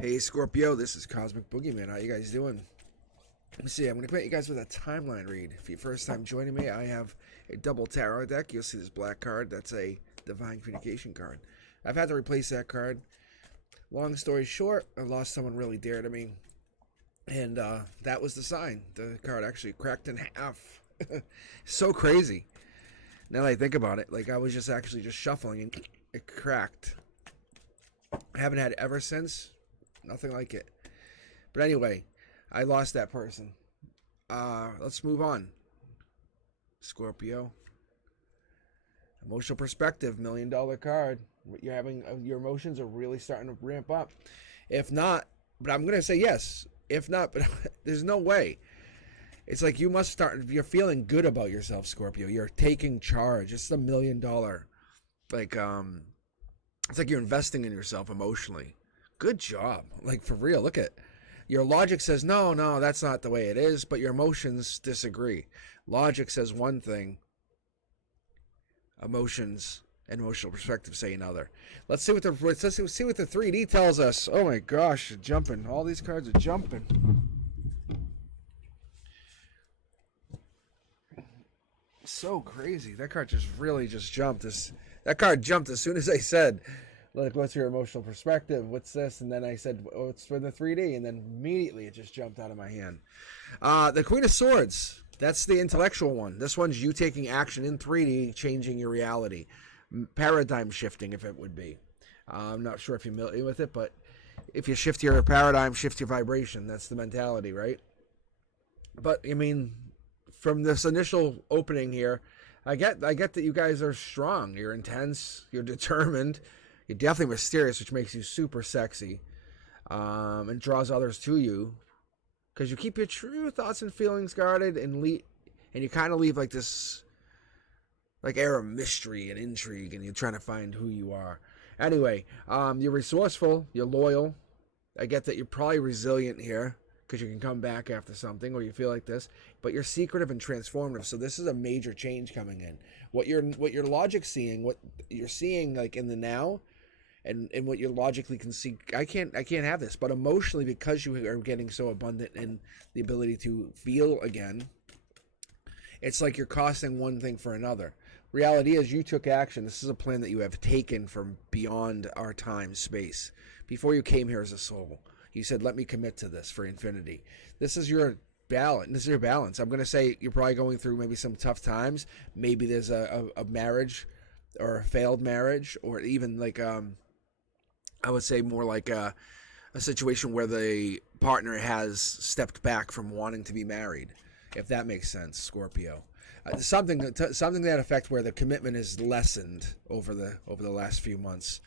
Hey Scorpio, this is Cosmic Boogeyman. How you guys doing? Let me see. I'm going to present you guys with a timeline read. If you're first time joining me, I have a double tarot deck. You'll see this black card. That's a divine communication card. I've had to replace that card. Long story short, I lost someone really dear to me, and that was the sign. The card actually cracked in half. So crazy. Now that I think about it, like I was just actually just shuffling and it cracked. I haven't had it ever since. Nothing like it. But anyway, I lost that person. Let's move on. Scorpio. Emotional perspective, $1 million card. You're having your emotions are really starting to ramp up. If not, but I'm gonna say yes. If not, but there's no way. It's like you must start. You're feeling good about yourself, Scorpio. You're taking charge. It's $1 million. Like it's like you're investing in yourself emotionally. Good job. Like for real. Look at your logic says no, that's not the way it is, but your emotions disagree. Logic says one thing. Emotions and emotional perspective say another. Let's see what the 3D tells us. Oh my gosh, jumping. All these cards are jumping. So crazy. That card just really just jumped. That card jumped as soon as I said, like, what's your emotional perspective? What's this? And then I said, oh, it's for the 3D. And then immediately it just jumped out of my hand. The Queen of Swords. That's the intellectual one. This one's you taking action in 3D, changing your reality. Paradigm shifting, if it would be. I'm not sure if you're familiar with it, but if you shift your paradigm, shift your vibration. That's the mentality, right? But, I mean, from this initial opening here, I get that you guys are strong. You're intense. You're determined. You're definitely mysterious, which makes you super sexy, and draws others to you, because you keep your true thoughts and feelings guarded, and you kind of leave like this, like air of mystery and intrigue, and you're trying to find who you are. Anyway, you're resourceful. You're loyal. I get that you're probably resilient here, because you can come back after something, or you feel like this, but you're secretive and transformative. So this is a major change coming in. What your logic's seeing, what you're seeing like in the now, and what you logically can see. I can't have this, but emotionally, because you are getting so abundant in the ability to feel again, it's like you're costing one thing for another. Reality is you took action. This is a plan that you have taken from beyond our time, space. Before you came here as a soul, you said, let me commit to this for infinity. This is your balance. This is your balance. I'm going to say you're probably going through maybe some tough times. Maybe there's a marriage or a failed marriage, or even like I would say more like a situation where the partner has stepped back from wanting to be married, if that makes sense, Scorpio. Something to that effect, where the commitment is lessened over the last few months.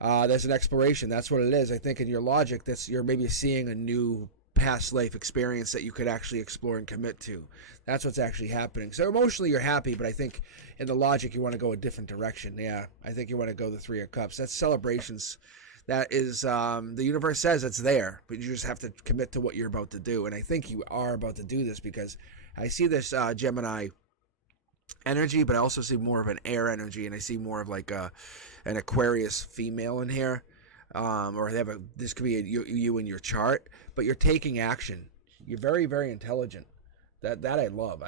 There's an exploration. That's what it is. I think in your logic, you're maybe seeing a new past life experience that you could actually explore and commit to. That's what's actually happening. So emotionally, you're happy, but I think in the logic, you want to go a different direction. Yeah, I think you want to go the 3 of Cups. That's celebrations. That is, the universe says it's there, but you just have to commit to what you're about to do. And I think you are about to do this, because I see this Gemini energy, but I also see more of an air energy, and I see more of like an Aquarius female in here, or this could be you in your chart, but you're taking action. You're very, very intelligent. That I love.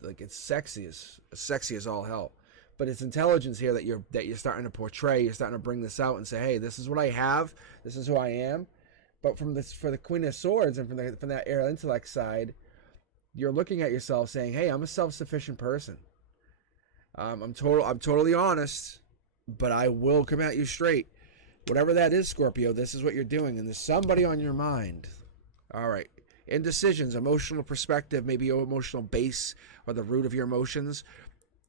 Like, it's sexy as all hell. But it's intelligence here that you're starting to portray. You're starting to bring this out and say, hey, this is what I have. This is who I am. But for the Queen of Swords, and from that air intellect side, you're looking at yourself saying, hey, I'm a self-sufficient person. I'm totally honest, but I will come at you straight. Whatever that is, Scorpio, this is what you're doing, and there's somebody on your mind. All right. Indecisions, emotional perspective, maybe your emotional base or the root of your emotions.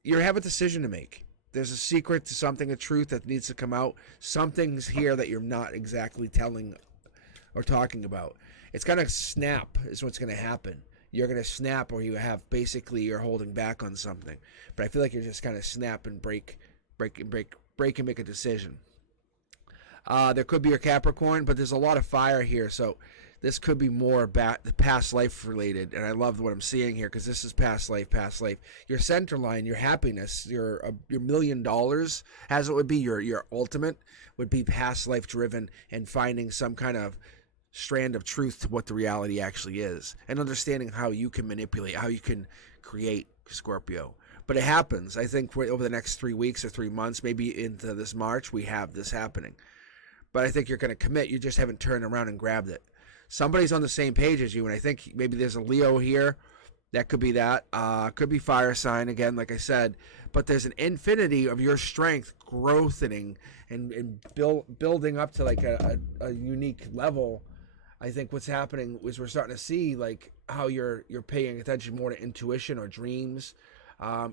You have a decision to make. There's a secret to something, a truth that needs to come out. Something's here that you're not exactly telling or talking about. It's going to snap is what's going to happen. You're going to snap, or you're holding back on something. But I feel like you're just kind of snap and break and make a decision. There could be a Capricorn, but there's a lot of fire here. So this could be more past life related, and I love what I'm seeing here because this is past life, past life. Your center line, your happiness, your $1 million, as it would be your ultimate, would be past life driven and finding some kind of strand of truth to what the reality actually is, and understanding how you can manipulate, how you can create, Scorpio. But it happens. I think over the next 3 weeks or 3 months, maybe into this March, we have this happening. But I think you're going to commit. You just haven't turned around and grabbed it. Somebody's on the same page as you, and I think maybe there's a Leo here. That could be that. Could be fire sign, again, like I said. But there's an infinity of your strength growing and building up to like a unique level. I think what's happening is we're starting to see like how you're paying attention more to intuition or dreams.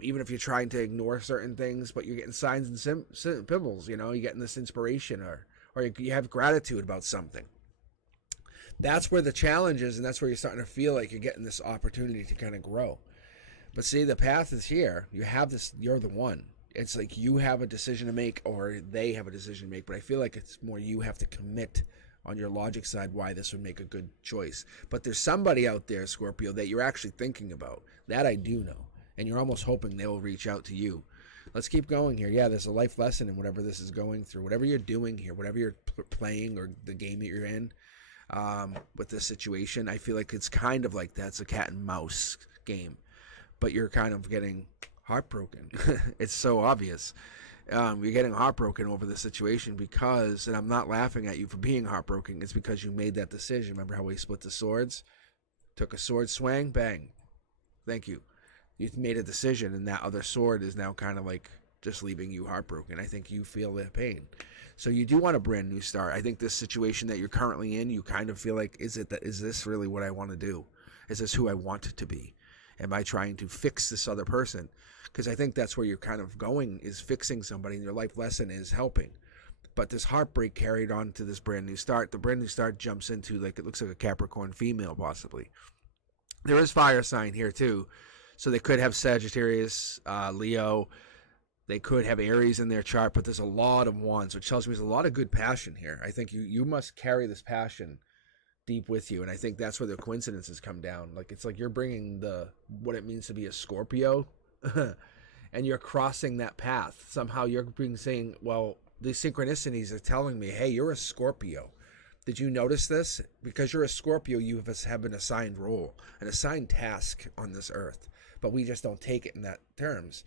Even if you're trying to ignore certain things, but you're getting signs and symbols, you're getting this inspiration or you have gratitude about something. That's where the challenge is, and that's where you're starting to feel like you're getting this opportunity to kind of grow. But see, the path is here. You have this, you're the one. It's like you have a decision to make or they have a decision to make, but I feel like it's more you have to commit on your logic side why this would make a good choice. But there's somebody out there, Scorpio, that you're actually thinking about. That I do know. And you're almost hoping they will reach out to you. Let's keep going here. Yeah, there's a life lesson in whatever this is going through. Whatever you're doing here, whatever you're playing or the game that you're in with this situation, I feel like it's kind of like that. It's a cat and mouse game. But you're kind of getting heartbroken. It's so obvious. You're getting heartbroken over the situation because, and I'm not laughing at you for being heartbroken, it's because you made that decision. Remember how we split the swords? Took a sword swing, bang. Thank you. You've made a decision, and that other sword is now kind of like just leaving you heartbroken. I think you feel that pain. So you do want a brand new start. I think this situation that you're currently in, you kind of feel like, is this really what I want to do? Is this who I want to be? Am I trying to fix this other person? Because I think that's where you're kind of going, is fixing somebody, and your life lesson is helping. But this heartbreak carried on to this brand new start. The brand new start jumps into, like, it looks like a Capricorn female, possibly. There is fire sign here, too. So they could have Sagittarius, Leo. They could have Aries in their chart, but there's a lot of wands, which tells me there's a lot of good passion here. I think you must carry this passion deep with you, and I think that's where the coincidences come down. Like, it's like you're bringing what it means to be a Scorpio, and you're crossing that path. Somehow you're saying, well, these synchronicities are telling me, hey, you're a Scorpio. Did you notice this? Because you're a Scorpio, you have been assigned role, an assigned task on this earth. But we just don't take it in that terms.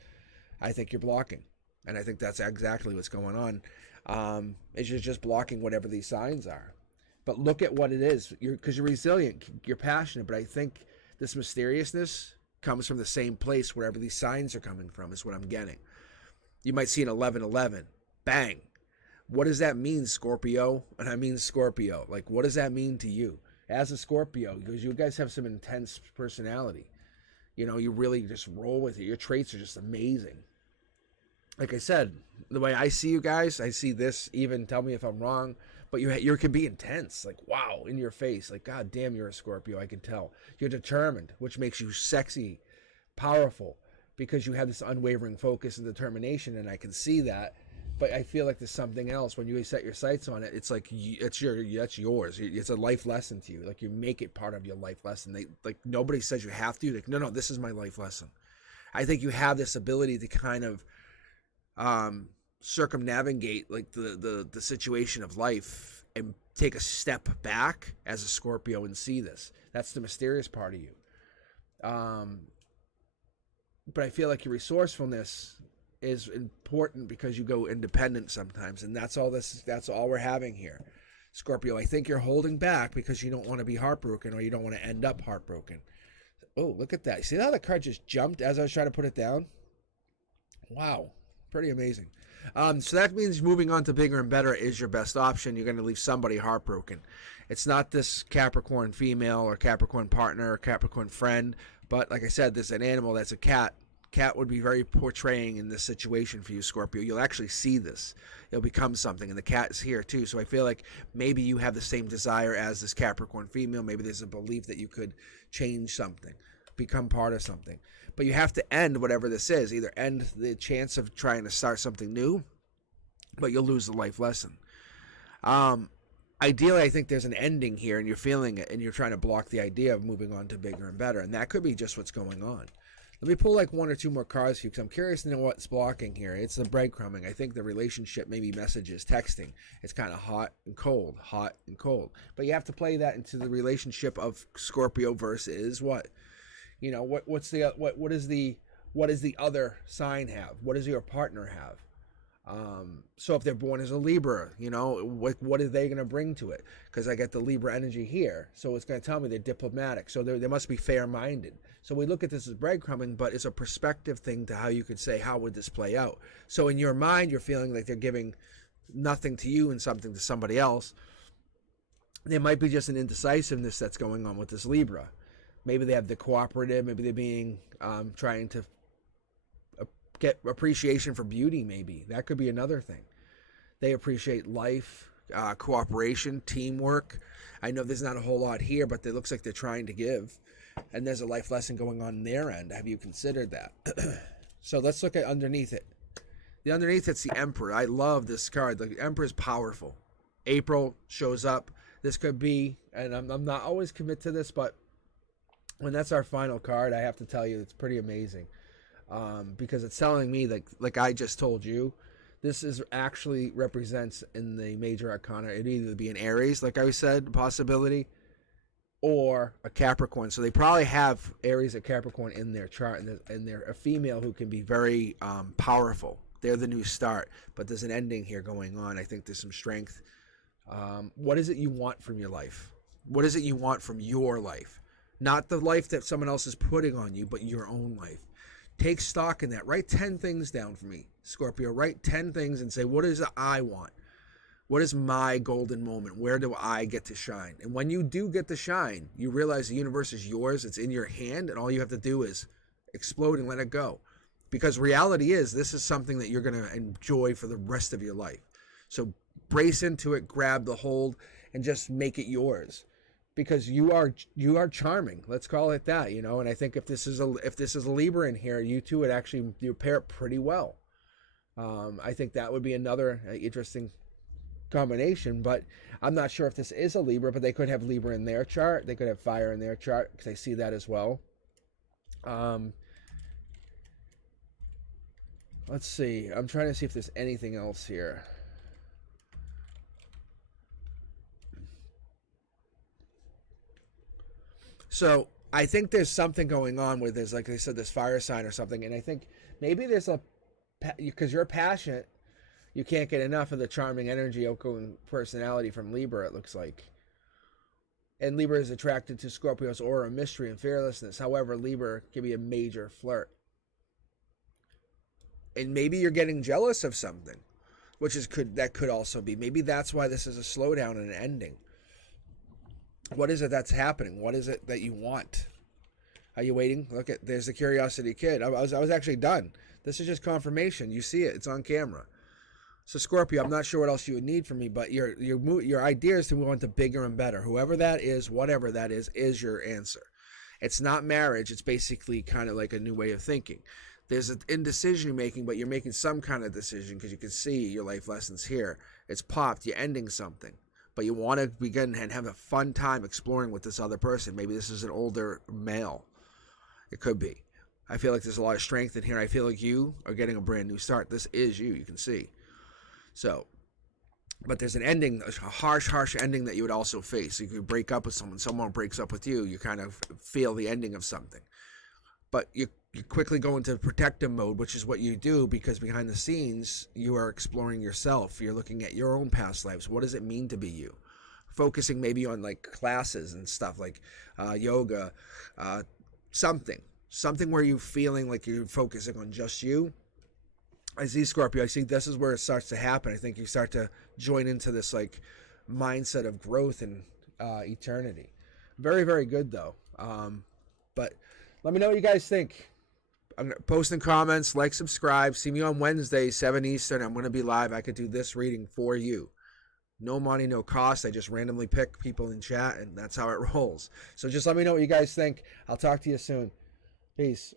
I think you're blocking. And I think that's exactly what's going on. Is you're just blocking whatever these signs are. But look at what it is. Because you're resilient, you're passionate. But I think this mysteriousness comes from the same place wherever these signs are coming from, is what I'm getting. You might see an 11-11. Bang. What does that mean, Scorpio? And I mean Scorpio. Like, what does that mean to you? As a Scorpio, because you guys have some intense personality. You really just roll with it. Your traits are just amazing. Like I said, the way I see you guys, I see this, even tell me if I'm wrong, but you can be intense. Like, wow, in your face. Like, God damn, you're a Scorpio, I can tell. You're determined, which makes you sexy, powerful, because you have this unwavering focus and determination, and I can see that. But I feel like there's something else. When you set your sights on it, it's like that's yours. It's a life lesson to you. Like, you make it part of your life lesson. Nobody says you have to. Like, no, this is my life lesson. I think you have this ability to kind of circumnavigate like the situation of life and take a step back as a Scorpio and see this. That's the mysterious part of you. But I feel like your resourcefulness is important because you go independent sometimes, and that's all we're having here, Scorpio. I think you're holding back because you don't want to be heartbroken, or you don't want to end up heartbroken. Oh, look at that. See how the card just jumped as I was trying to put it down? Wow, pretty amazing. So that means moving on to bigger and better is your best option. You're going to leave somebody heartbroken. It's not this Capricorn female or Capricorn partner or Capricorn friend, but like I said, there's an animal that's a cat. Cat would be very portraying in this situation for you, Scorpio. You'll actually see this. It'll become something, and the cat is here too. So I feel like maybe you have the same desire as this Capricorn female. Maybe there's a belief that you could change something, become part of something. But you have to end whatever this is. Either end the chance of trying to start something new, but you'll lose the life lesson. ideally, I think there's an ending here, and you're feeling it, and you're trying to block the idea of moving on to bigger and better, and that could be just what's going on. Let me pull like one or two more cards for you, because I'm curious to know what's blocking here. It's the breadcrumbing. I think the relationship, maybe messages, texting. It's kind of hot and cold, hot and cold. But you have to play that into the relationship of Scorpio versus what? You know, what is the other sign have? What does your partner have? So if they're born as a Libra, you know, what are they going to bring to it? Because I get the Libra energy here, so it's going to tell me they're diplomatic, so they must be fair-minded. So we look at this as breadcrumbing, but it's a perspective thing to how you could say, how would this play out? So in your mind, you're feeling like they're giving nothing to you and something to somebody else. There might be just an indecisiveness that's going on with this Libra. Maybe they have the cooperative, maybe they're being trying to get appreciation for beauty. Maybe that could be another thing. They appreciate life, cooperation, teamwork. I know there's not a whole lot here, but it looks like they're trying to give, and there's a life lesson going on their end. Have you considered that? So let's look at underneath it. The underneath, it's the Emperor. I love this card. The Emperor is powerful. April shows up. This could be, and I'm not always commit to this, but when that's our final card, I have to tell you it's pretty amazing. Because it's telling me that, like I just told you, this is actually represents in the major arcana. It'd either be an Aries, like I said, possibility, or a Capricorn. So they probably have Aries or Capricorn in their chart, and they're a female who can be very powerful. They're the new start, but there's an ending here going on. I think there's some strength. What is it you want from your life? What is it you want from your life? Not the life that someone else is putting on you, but your own life. Take stock in that. Write 10 things down for me, Scorpio. Write 10 things and say, what is it I want? What is my golden moment? Where do I get to shine? And when you do get to shine, you realize the universe is yours. It's in your hand, and all you have to do is explode and let it go. Because reality is, this is something that you're going to enjoy for the rest of your life. So brace into it, grab the hold, and just make it yours. Because you are charming. Let's call it that, you know. And I think if this is a Libra in here, you two would actually pair it pretty well. I think that would be another interesting combination. But I'm not sure if this is a Libra, but they could have Libra in their chart. They could have fire in their chart, because I see that as well. Let's see. I'm trying to see if there's anything else here. So I think there's something going on with this, like they said, this fire sign or something. And I think maybe there's because you're passionate, you can't get enough of the charming energy, outgoing personality from Libra, it looks like. And Libra is attracted to Scorpio's aura, mystery, and fearlessness. However, Libra can be a major flirt. And maybe you're getting jealous of something, that could also be. Maybe that's why this is a slowdown and an ending. What is it that's happening? What is it that you want? Are you waiting? Look at, there's the Curiosity Kid. I was actually done. This is just confirmation. You see it. It's on camera. So Scorpio, I'm not sure what else you would need from me, but your idea is to move on to bigger and better. Whoever that is, whatever that is your answer. It's not marriage. It's basically kind of like a new way of thinking. There's an indecision you're making, but you're making some kind of decision, because you can see your life lessons here. It's popped. You're ending something. But you want to begin and have a fun time exploring with this other person. Maybe this is an older male. It could be. I feel like there's a lot of strength in here. I feel like you are getting a brand new start. This is you can see. So, but there's an ending, a harsh ending that you would also face. You could break up with someone breaks up with you, you kind of feel the ending of something. But you quickly go into protective mode, which is what you do, because behind the scenes, you are exploring yourself. You're looking at your own past lives. What does it mean to be you? Focusing maybe on like classes and stuff like yoga, something where you're feeling like you're focusing on just you. I see Scorpio. I see this is where it starts to happen. I think you start to join into this like mindset of growth and eternity. Very, very good though. But let me know what you guys think. I'm posting comments, like, subscribe. See me on Wednesday, 7 Eastern. I'm going to be live. I could do this reading for you. No money, no cost. I just randomly pick people in chat, and that's how it rolls. So just let me know what you guys think. I'll talk to you soon. Peace.